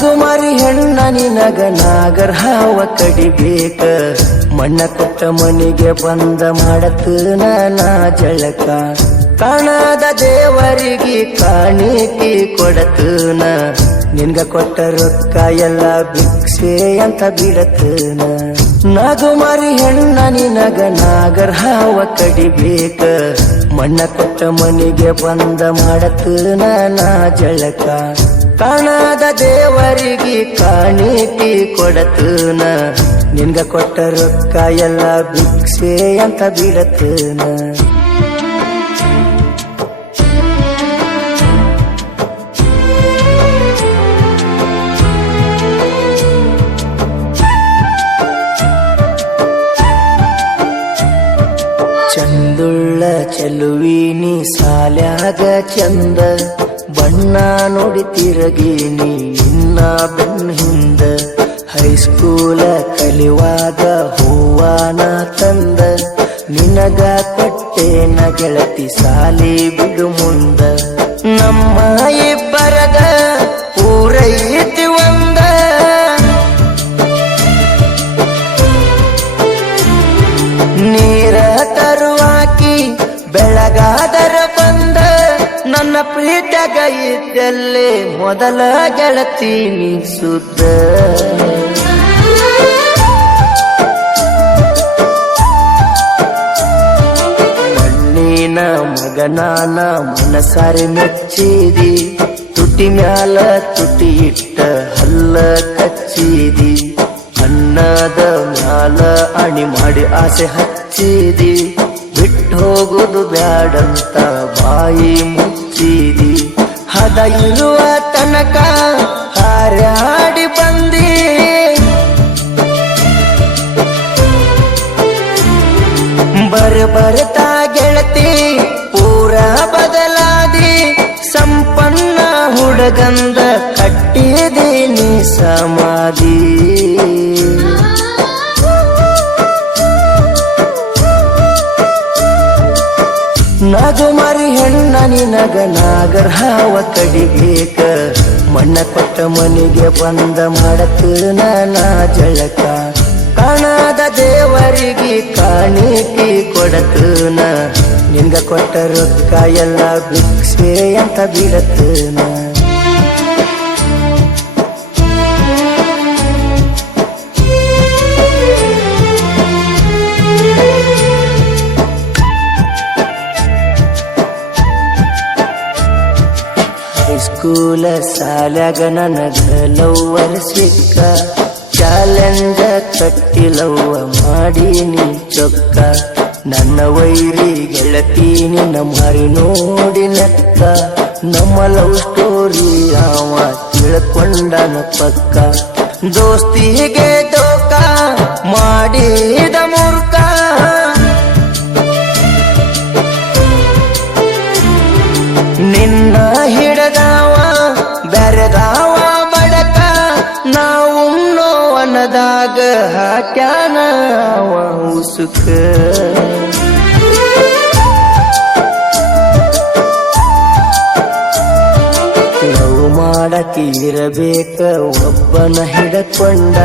ನಾಗುಮಾರಿ ಹೆಣ್ಣ ನಿನಗ ನಾಗರ ಹಾವ ಕಡಿಬೇಕ ಮಣ್ಣ ಕೊಟ್ಟ ಮನಿಗೆ ಬಂದ ಮಾಡತನ ನಾ ಜಳಕ ಕಾಣದ ದೇವರಿಗೆ ಕಾಣಿಕೆ ಕೊಡತನ ನಿನ್ಗ ಕೊಟ್ಟ ರೊಕ್ಕ ಎಲ್ಲ ಭಿಕ್ಷೆ ಅಂತ ಬಿಡತನ ನಾಗುಮಾರಿ ಹೆಣ್ಣ ನಿನಗ ನಾಗರ ಹಾವ ಕಡಿಬೇಕ ಮಣ್ಣ ಕೊಟ್ಟ ಮನಿಗೆ ಬಂದ ಮಾಡತನ ನಾ ಜಳಕ ಕಾಣದ ದೇವರಿಗೆ ಕಾಣಿಕೆ ಕೊಡತನ ನಿನ್ಗ ಕೊಟ್ಟ ರೊಕ್ಕ ಎಲ್ಲ ಭಿಕ್ಷೆ ಅಂತ ಬಿಡತನ ಚಂದುಳ್ಳ ಚೆಲುವಿನಿ ಸಾಲ್ಯಾಗ ಚಂದ ಬಣ್ಣ ನೋಡಿ ತಿರಗೀನಿ ನಿನ್ನ ಬೆನ್ನ ಹಿಂದ ಹೈಸ್ಕೂಲ ಕಲಿವಾಗ ಹೂವಾನ ತಂದ ನಿನಗ ಕೊಟ್ಟೇನ ಗೆಳತಿ ಸಾಲಿ ಬಿಡು ಮುಂದ ನಮ್ಮ ಇಬ್ಬರದ ಪೂರೈತಿ ಒಂದ ನೀರ ತರುವಾಕಿ ಬೆಳಗಾದರ ಬಂದ ನನ್ನ ಪ್ರೀತ್ಯಾಗ ಇದ್ದಲ್ಲೇ ಮೊದಲ ಗೆಳತಿ ನೀ ಸುದ್ದ ಮಣ್ಣಿನ ಮಗನಾನ ಮನಸಾರೆ ಮೆಚ್ಚಿದಿ ತುಟಿ ಮ್ಯಾಲ ತುಟಿ ಇಟ್ಟ ಹಲ್ಲ ಕಚ್ಚಿದಿ ಅನ್ನದ ಮ್ಯಾಲ ಅಣಿ ಮಾಡಿ ಆಸೆ ಹಚ್ಚಿದಿ ಬಿಟ್ಟು ಹೋಗುದು ಬ್ಯಾಡಂತ ಬಾಯಿ ಮುಚ್ಚಿದಿ ಹದ ಇರುವ ತನಕ ಹಾರಾಡಿ ಬಂದಿ ಬರ್ತಾ ಗೆಳತಿ ಪೂರ ಬದಲಾದಿ ಸಂಪನ್ನ ಹುಡುಗಂದ ಕಟ್ಟಿದೀನಿ ಸಮಾಧಿ ನಾಗುಮಾರಿ ಹೆಣ್ಣ ನಿನಗ ನಾಗರ ಹಾವ ಕಡಿಬೇಕ ಮಣ್ಣ ಕೊಟ್ಟ ಮನಿಗೆ ಬಂದ ಮಾಡತನ ನಾ ಜಳಕ ಕಾಣದ ದೇವರಿಗೆ ಕಾಣಿಕೆ ಕೊಡತನ ನಿನ್ಗ ಕೊಟ್ಟ ರೊಕ್ಕ ಎಲ್ಲ ಭಿಕ್ಷೆ ಅಂತ ಬಿಡತನ ಸ್ಕೂಲ ಸಾಲ್ಯಾಗ ನನಗ ಲವ್ವರ್ ಸಿಕ್ಕ ಚಾಲೆಂಜ ಕಟ್ಟಿಲವ್ವ ಮಾಡೀನಿ ಚೊಕ್ಕ ನನ್ನ ವೈರಿ ಗೆಳತಿ ನಿನ್ನ ಮಾರಿ ನೋಡಿ ನಕ್ಕ ನಮ್ಮ ಲವ್ ಸ್ಟೋರಿ ಅವ ತಿಳ್ಕೊಂಡನ ಪಕ್ಕ ದೋಸ್ತಿಗೆ ದೋಖ ಮಾಡಿದ ಮೂರ್ಖ ನಿನ್ನ ಹಿಡದಾವ ಬೆರೆದಾವ ಬಡಕ ನಾವು ಅನ್ನದಾಗ ಹಾಕ್ಯಾನ ಅವ ಉಸುಕ ಲವ್ ಮಾಡಕ್ಕಿರಬೇಕ ಒಬ್ಬನ ಹಿಡಕೊಂಡ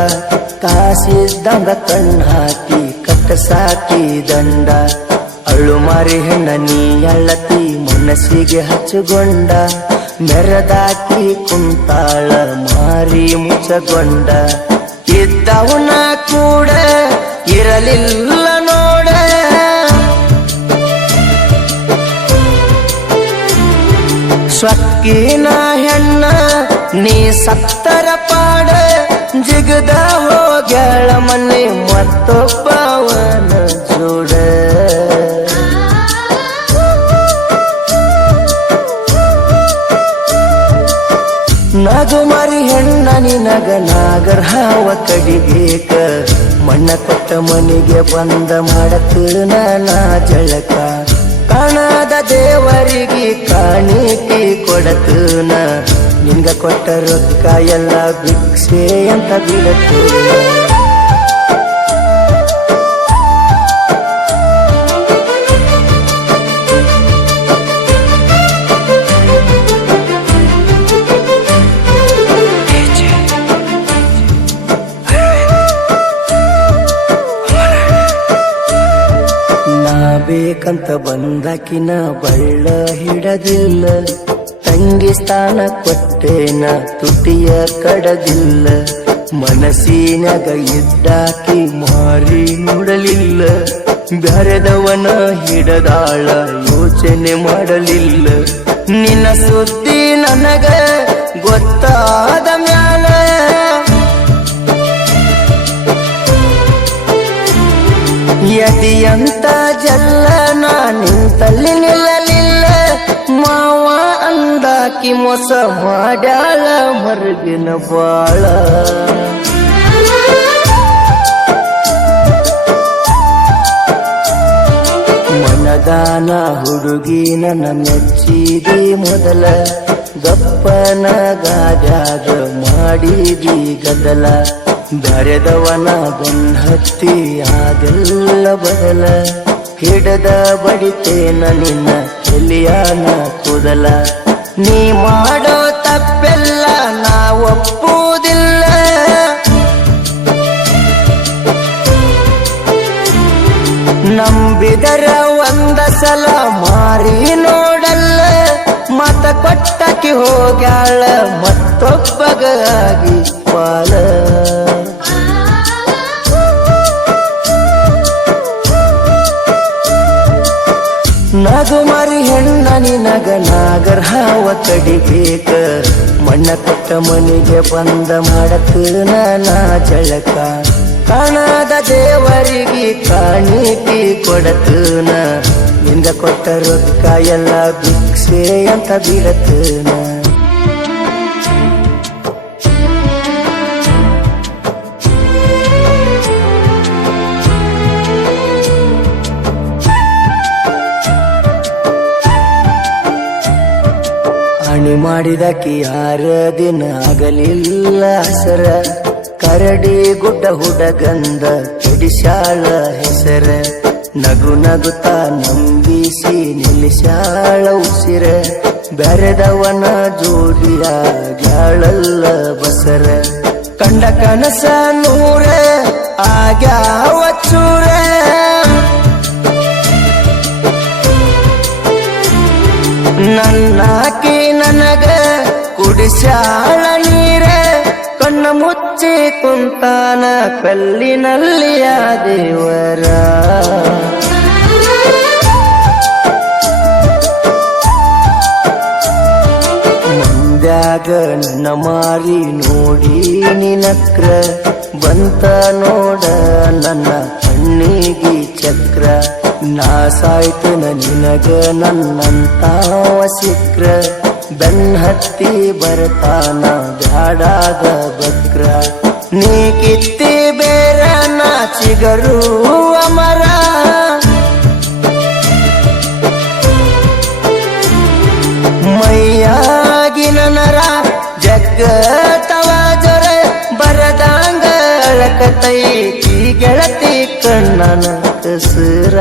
ಕಾಸಿದ್ದಂಗ ಕಣ್ಣು ಹಾಕಿ ಕಟ್ಟಸಾಕಿ ದಂಡ ಅಳ್ಳು ಮಾರಿ ಹೆಣ್ಣ ನೀ ಅಳ್ಳತಿ ಮನಸ್ಸಿಗೆ ಹಚ್ಚುಗೊಂಡ ಮೆರದಾಕಿ ಕುಂತಾಳ ಮಾರಿ ಮುಚ್ಚಗೊಂಡ ಇದ್ದವನ ಕೂಡ ಇರಲಿಲ್ಲ ನೋಡ ಸ್ವಕ್ಕಿನ ಹೆಣ್ಣ ನೀ ಸತ್ತರ ಪಾಡ ಜಿಗದ ಹೋಗ್ಯಾಳ ಮನೆ ಮತ್ತೊಬ್ಬವನ ಜೋಡ ನಾಗುಮಾರಿ ಹೆಣ್ಣ ನಿನಗ ನಾಗರ ಹಾವ ಕಡಿಬೇಕ ಮಣ್ಣ ಕೊಟ್ಟ ಮನಿಗೆ ಬಂದ ಮಾಡತನ ನಾ ಜಳಕ ಕಾಣದ ದೇವರಿಗೆ ಕಾಣಿಕೆ ಕೊಡತನ ನಿನ್ಗ ಕೊಟ್ಟ ರೊಕ್ಕ ಎಲ್ಲ ಭಿಕ್ಷೆ ಅಂತ ಬಿಡತನ ಬೇಕಂತ ಬಂದಾಕಿನ ಬಳ್ಳ ಹಿಡದಿಲ್ಲ, ತಂಗಿ ಸ್ಥಾನ ಕೊಟ್ಟೇನ ತುಟಿಯ ಕಡದಿಲ್ಲ, ಮನಸ್ಸಿನಾಗ ಇದ್ದಾಕಿ ಮಾರಿ ನೋಡಲಿಲ್ಲ, ಬ್ಯಾರೆದವನ ಹಿಡದಾಳ ಯೋಚನೆ ಮಾಡಲಿಲ್ಲ, ನಿನ್ನ ಸುದ್ದಿ ನನಗ ಗೊತ್ತಾದ ಮ್ಯಾಲ ಯದಿಯಂತ ಜಲ್ಲ ನಾ ನಿಂತಲ್ಲಿ ನಿಲ್ಲಲಿಲ್ಲ, ಮಾವ ಅಂದಾಕಿ ಮೋಸ ಮಾಡ್ಯಾಳ ಮರುಗಿನ ಬಾಳ. ಮನದಾನ ಹುಡುಗಿ ನನ್ನ ಮೆಚ್ಚಿದಿ ಮೊದಲ, ಗಪ್ಪನ ಗಾದ್ಯಾಗ ಮಾಡಿದಿ ಗದಲ, ಬ್ಯಾರೆದವನ ಬೆನ್ನತ್ತಿ ಅದೆಲ್ಲ ಬದಲ, ಹಿಡದ ಬಡಿತೇನ ನಿನ್ನ ಎಲಿಯಾನ ಕೂದಲ, ನೀ ಮಾಡೋ ತಪ್ಪೆಲ್ಲ ನಾ ಒಪ್ಪುವುದಿಲ್ಲ, ನಂಬಿದರ ಒಂದ ಸಲ ಮಾರಿ ನೋಡಲ್ಲ, ಮತ ಕೊಟ್ಟಕ್ಕೆ ಹೋಗ್ಯಾಳ ಮತ್ತೊಬ್ಬಗಾಗಿ ಪಾಲ. ನಗು ಮರಿ ಹೆಣ್ಣ ನಿನಗ ನಾಗರ ಹಾವ ಕಡಿಬೇಕ, ಮಣ್ಣ ಕೊಟ್ಟ ಮನೆಗೆ ಬಂದ ಮಾಡತನ ನಾ ಜಳಕ, ಕಾಣದ ದೇವರಿಗೆ ಕಾಣಿಕೆ ಕೊಡತನ, ನಿಂದ ಕೊಟ್ಟ ರೊಕ್ಕ ಎಲ್ಲ ಭಿಕ್ಷೆ ಅಂತ ಬಿಡತನ. ಅಣಿ ಮಾಡಿದಕಿ 6 ದಿನ ಆಗಲಿಲ್ಲ ಹಸರ, ಕರಡಿ ಗುಡ್ಡ ಹುಡಗಂದ ಕೆಡಿಸ್ಯಾಳ ಹೆಸರ, ನಗು ನಗುತ್ತಾ ನಂಬಿಸಿ ನಿಲ್ಲಿಸ್ಯಾಳ ಉಸಿರ, ಬೆರೆದವನ ಜೋಡಿಯಾಗ್ಯಾಳಲ್ಲ ಬಸರ, ಕಂಡ ಕನಸ 100 ಆಗ್ಯಾವ ಚೂರ, ನನ್ನಾಕಿ ನನಗ ಕುಡಿಸ್ಯಾಳ ನೀರ, ಕಣ್ಣ ಮುಚ್ಚಿ ಕುಂತಾನ ಕಲ್ಲಿನಲ್ಲಿಯ ದೇವರ. ಮಂದ್ಯಾಗ ನನ್ನ ಮಾರಿ ನೋಡಿ ನಿನಕ್ರ, ಬಂತ ನೋಡ ನನ್ನ ಕಣ್ಣಿಗೆ ಚಕ್ರ, ನಾ ಸಾಯ್ತನ ನಿನಗ ನನ್ನಂತಾವ ಸಿಕ್ರ, ಬೆನ್ನ ಹತ್ತಿ ಬರ್ತಾನ ಬ್ಯಾಡಾದ ಬಕ್ರ, ನೀ ಕಿತ್ತಿ ಬೇರ ನಾ ಚಿಗರು ಅಮರ, ಮೈಯಾಗಿನ ನರ ಜಗ್ಗತವ ಜೊರ, ಬರದಾಂಗ ಅಳಕತೈತಿ ಗೆಳತಿ ಕಣ್ಣನ ಕಸರ.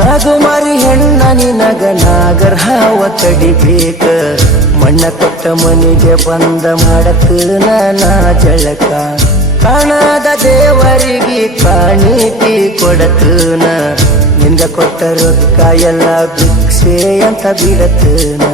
ನಗು ಮರಿ ಹೆಣ್ಣ ನಿನಗ ನಾಗರ ಹಾವ ತಡಿಬೇಕ, ಮಣ್ಣ ಕೊಟ್ಟ ಮನೆಗೆ ಬಂದ ಮಾಡತನ ನಾ ಜಳಕ, ಕಾಣದ ದೇವರಿಗೆ ಕಾಣಿಕೆ ಕೊಡತನ, ನಿಂದ ಕೊಟ್ಟ ರೊಕ್ಕ ಎಲ್ಲ ಭಿಕ್ಷೆ ಅಂತ ಬಿಡತನ.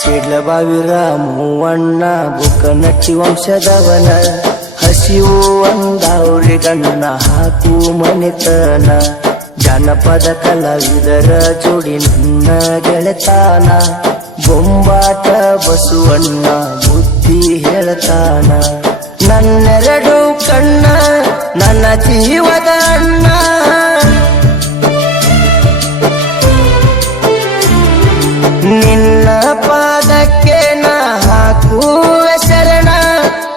ಸಿಡ್ಲಬಾವಿರ ಮೂವಣ್ಣ ಬುಕ್ಕನಟ್ಟಿ ವಂಶದವನ, ಹಸಿವು ಒಂದವ್ರಿಗನ್ನ ಹಾಕು ಮನೆತನ, ಜಾನಪದ ಕಲಾವಿದರ ಜೋಡಿ ನನ್ನ ಗೆಳೆತಾನ, ಬೊಂಬಾಟ ಬಸವಣ್ಣ ಬುದ್ಧಿ ಹೇಳ್ತಾನ, ನನ್ನೆರಡು ಕಣ್ಣ ನನ್ನ ಜೀವದ ಅಣ್ಣ, ನಿನ್ನ ಪಾದಕ್ಕೆ ನಾ ಹಾಕುವೆ ಶರಣ,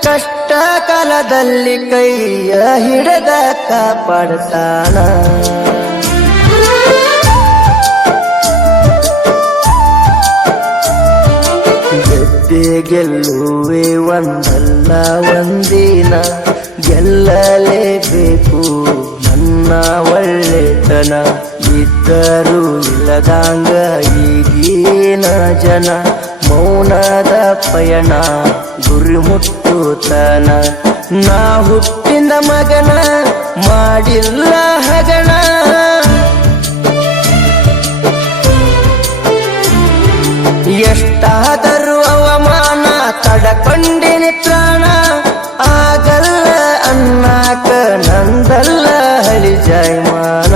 ಕಷ್ಟ ಕಾಲದಲ್ಲಿ ಕೈಯ ಹಿಡದ ಕಾಪಾಡ್ತಾನ. ಗೆದ್ದೆ ಗೆಲ್ಲುವೆ ಒಂದಲ್ಲ ಒಂದಿನ, ಗೆಲ್ಲಲೇಬೇಕು ನನ್ನ ಒಳ್ಳೆತನ ಇದ್ದರೂ ಇಲ್ಲದಂಗ ಈಗೀನ ಜನ ಮೌನದ ಪಯಣ ಗುರಿ ಮುಟ್ಟುತನ ನಾ ಹುಟ್ಟಿದ ಮಗನ ಮಾಡಿಲ್ಲ ಹಗಣ ಎಷ್ಟಾದರೂ ಅವಮಾನ ತಡಕೊಂಡಿನಿ ಪ್ರಾಣ ಆಗಲ್ಲ ಅನ್ನಾಕ ನಂದಲ್ಲ ಹಳಿ ಜಯಮಾನ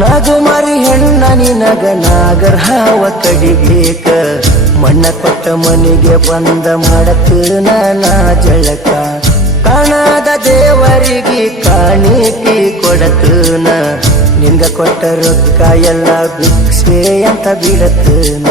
ನಗುಮರಿ ಹೆಣ್ಣ ನಿನಗ ನಾಗರ ಹಾವ ಕಡಿಬೇಕ ಮಣ್ಣ ಕೊಟ್ಟ ಮನೆಗೆ ಬಂದ ಮಾಡತನ ನಾ ಜಳಕ ಕಾಣದ ದೇವರಿಗೆ ಕಾಣಿಕೆ ಕೊಡತನ ನಿಂಗ ಕೊಟ್ಟ ರೊಕ್ಕ ಎಲ್ಲ ಭಿಕ್ಷೆ ಅಂತ ಬಿಡತನ